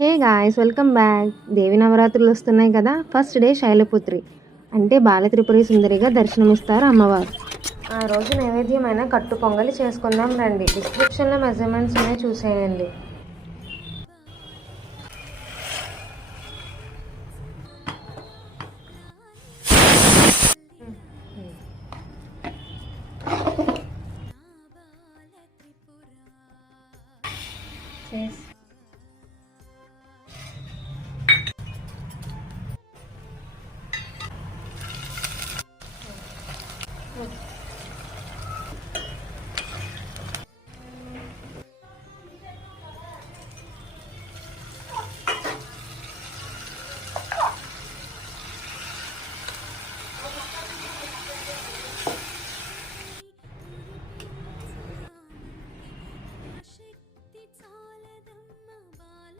హే guys, welcome back. Devi నవరాత్రులు వస్తున్నాయి కదా. ఫస్ట్ డే శైలపుత్రి అంటే బాలత్రిపురి సుందరిగా దర్శనమిస్తారు అమ్మవారు. ఆ రోజు నైవేద్యమైన కట్టు పొంగలి చేసుకుందాం రండి. డిస్క్రిప్షన్లో మెజర్మెంట్స్ ఉన్నాయి, చూసేయండి.